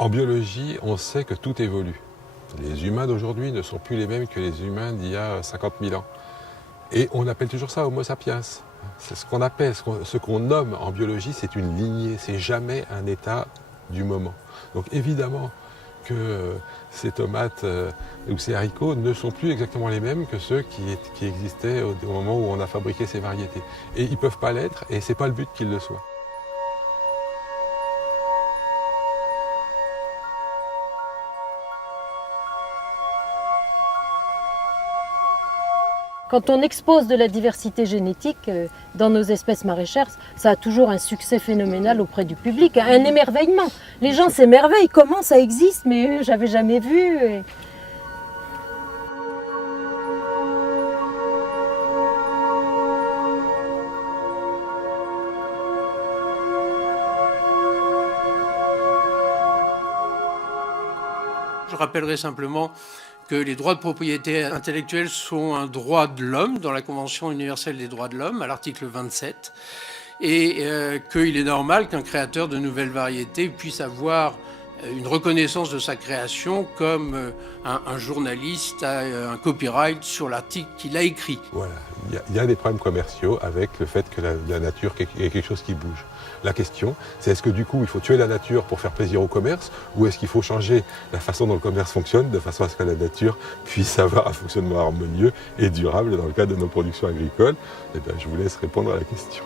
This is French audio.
En biologie, on sait que tout évolue. Les humains d'aujourd'hui ne sont plus les mêmes que les humains d'il y a 50 000 ans. Et on appelle toujours ça Homo sapiens. C'est ce qu'on appelle, ce qu'on nomme en biologie, c'est une lignée, c'est jamais un état du moment. Donc évidemment que ces tomates ou ces haricots ne sont plus exactement les mêmes que ceux qui existaient au moment où on a fabriqué ces variétés. Et ils ne peuvent pas l'être, et ce n'est pas le but qu'ils le soient. Quand on expose de la diversité génétique dans nos espèces maraîchères, ça a toujours un succès phénoménal auprès du public, un émerveillement. Les gens s'émerveillent, comment ça existe, mais j'avais jamais vu. Je rappellerai simplement que les droits de propriété intellectuelle sont un droit de l'homme dans la Convention universelle des droits de l'homme, à l'article 27, et qu'il est normal qu'un créateur de nouvelles variétés puisse avoir une reconnaissance de sa création comme un journaliste a un copyright sur l'article qu'il a écrit. Voilà, il y a des problèmes commerciaux avec le fait que la nature est quelque chose qui bouge. La question, c'est est-ce que du coup il faut tuer la nature pour faire plaisir au commerce, ou est-ce qu'il faut changer la façon dont le commerce fonctionne de façon à ce que la nature puisse avoir un fonctionnement harmonieux et durable dans le cadre de nos productions agricoles? Eh bien, je vous laisse répondre à la question.